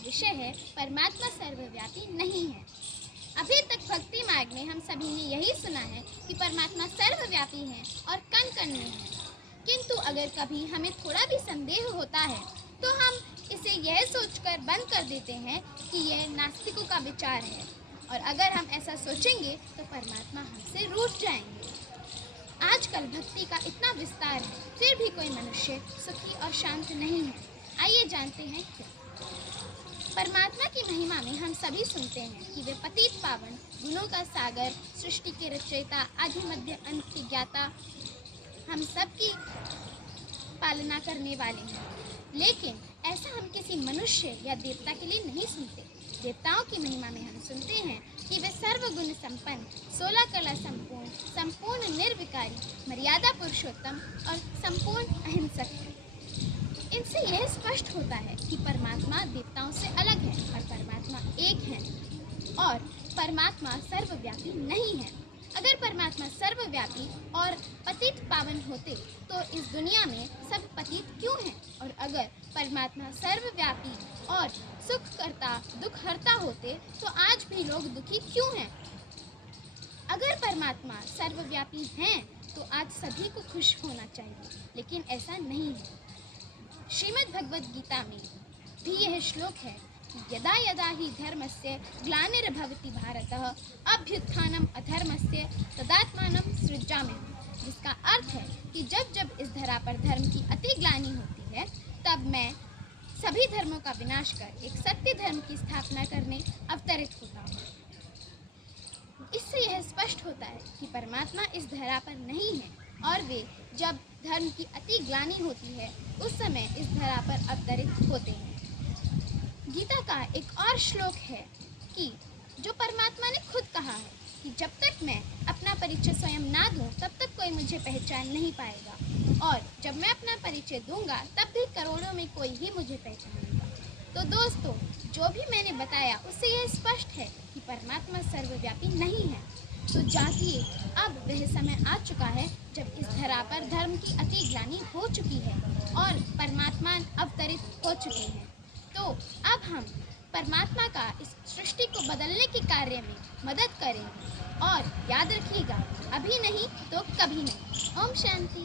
विषय है परमात्मा सर्वव्यापी नहीं है। अभी तक भक्ति मार्ग में हम सभी ने यही सुना है कि परमात्मा सर्वव्यापी है और कण कण में है, किंतु अगर कभी हमें थोड़ा भी संदेह होता है तो हम इसे यह सोचकर बंद कर देते हैं कि यह नास्तिकों का विचार है, और अगर हम ऐसा सोचेंगे तो परमात्मा हमसे रूठ जाएंगे। आजकल भक्ति का इतना विस्तार है, फिर भी कोई मनुष्य सुखी और शांत नहीं है। आइए जानते हैं क्यों। परमात्मा की महिमा में हम सभी सुनते हैं कि वे पतित पावन, गुणों का सागर, सृष्टि के रचयिता, आदि मध्य अंत के ज्ञाता, हम सब की पालना करने वाले हैं। लेकिन ऐसा हम किसी मनुष्य या देवता के लिए नहीं सुनते। देवताओं की महिमा में हम सुनते हैं कि वे सर्वगुण संपन्न, 16 कला संपूर्ण, संपूर्ण निर्विकारी, मर्यादा पुरुषोत्तम और संपूर्ण अहिंसक हैं। इनसे यह स्पष्ट होता है कि परमात्मा देवताओं से अलग है और परमात्मा एक है और परमात्मा सर्वव्यापी नहीं है। अगर परमात्मा सर्वव्यापी और पतित पावन होते तो इस दुनिया में सब पतित क्यों हैं? और अगर परमात्मा सर्वव्यापी और सुख करता, दुख हरता होते तो आज भी लोग दुखी क्यों हैं? अगर परमात्मा सर्वव्यापी हैं तो आज सभी को खुश होना चाहिए, लेकिन ऐसा नहीं है। श्रीमद् भगवद गीता में भी यह श्लोक है कि यदा यदा ही धर्मस्य ग्लानिर्भवति भारतः अभ्युत्थानम् अधर्मस्य तदात्मानं सृजाम्यहम्, जिसका अर्थ है कि जब जब इस धरा पर धर्म की अति ग्लानि होती है तब मैं सभी धर्मों का विनाश कर एक सत्य धर्म की स्थापना करने अवतरित होता हूँ। इससे यह स्पष्ट होता है कि परमात्मा इस धरा पर नहीं है और वे जब धर्म की अति ग्लानि होती है उस समय इस धरा पर अवतरित होते हैं। गीता का एक और श्लोक है कि जो परमात्मा ने खुद कहा है कि जब तक मैं अपना परिचय स्वयं ना दूं तब तक कोई मुझे पहचान नहीं पाएगा, और जब मैं अपना परिचय दूंगा तब भी करोड़ों में कोई ही मुझे पहचानेगा। तो दोस्तों, जो भी मैंने बताया उससे यह स्पष्ट है कि परमात्मा सर्वव्यापी नहीं है। तो जागिए, अब वह समय आ चुका है जब इस धरा पर धर्म की अति ग्लानि हो चुकी है और परमात्मा अवतरित हो चुके हैं। तो अब हम परमात्मा का इस सृष्टि को बदलने के कार्य में मदद करेंगे, और याद रखिएगा, अभी नहीं तो कभी नहीं। ओम शांति।